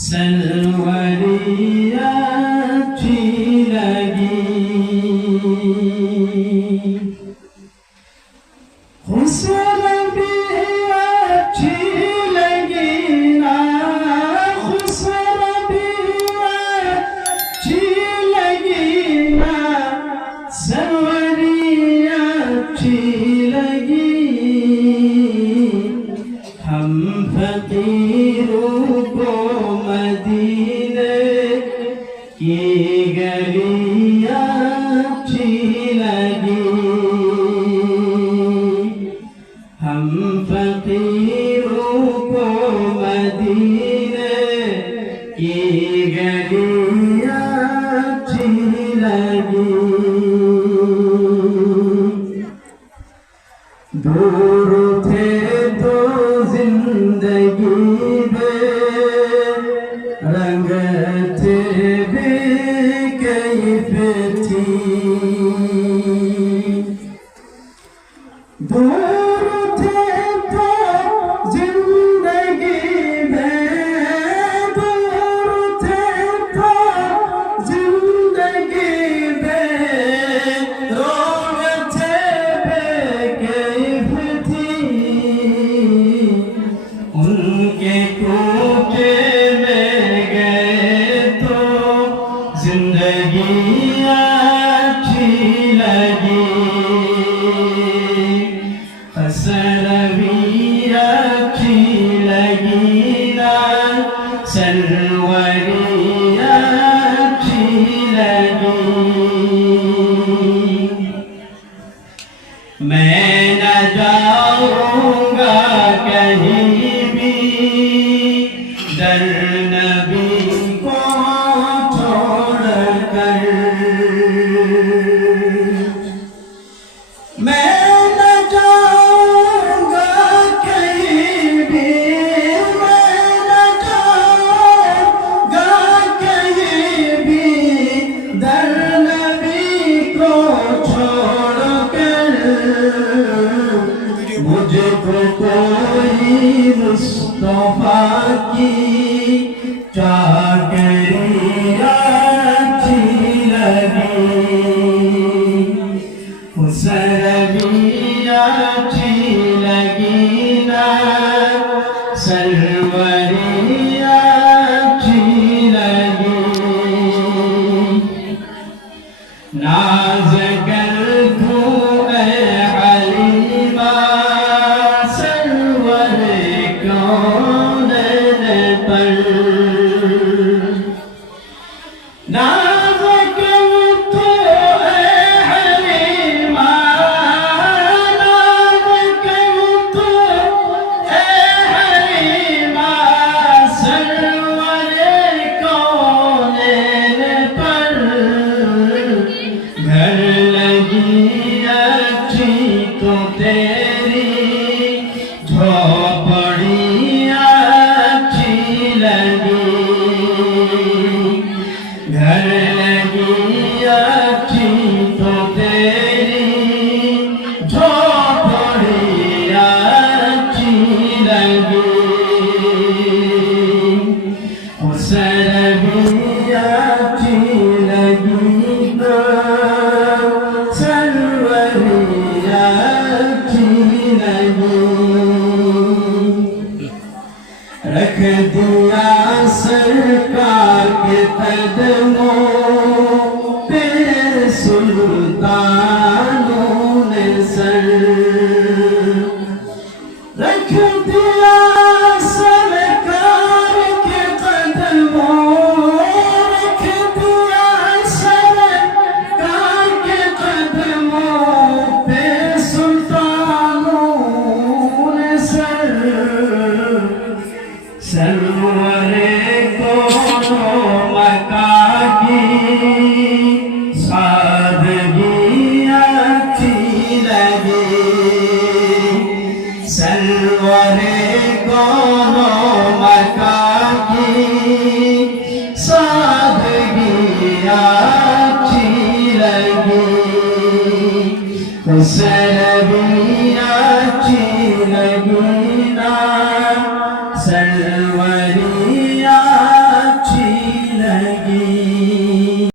सलवरिया अच्छी लगी, हुस्न भी अच्छी लगी ना, हुस्न भी अच्छी लगी ना, सलवरिया अच्छी लगी। हम फकीरों को मदीने की गलियां अच्छी लगी, हम फकीरों को मदीने की गलियां अच्छी लगी। दूर थे तो जिंदगी में रंग थे बेकैफ थी, दूर थे तो जिंदगी में, दूर थे तो जिंदगी में रंग थे बेकैफ थी। उनके कोटे में गए तो जिंदगी अच्छी लगी, सलवरी अच्छी लगी ना, सलवरी अच्छी लगी। मैं न जाऊंगा कहीं भी दर नबी को छोड़कर, मैं न जाऊंगा कहीं भी, मैं न जाऊंगा कहीं भी दर नबी को छोड़कर। मुझको कोई मुस्तफा की चाकरी अच्छी लगी, सलवरी अच्छी लगी ना, सलवरी अच्छी लगी। नाज कर दूं ऐ हलीमा सरवर कौनैन पर, नाज कर दूं ऐ हलीमा, नाज कर दूं ऐ हलीमा सरवर कौनैन पर। घर लगी अच्छी तो तेरी झोपड़ी अच्छी लगी, घर लगी अच्छी तो तेरी झोपड़ी अच्छी लगी, सलवरी अच्छी लगी ना, सलवरी अच्छी लगी। रख दिया सरकार के कदमों पे सुल्तानों ने सर, रख दिया सरकार के कदमों, रख दिया सरकार के कदमों पे सुल्तानों ने सर। सलवरे को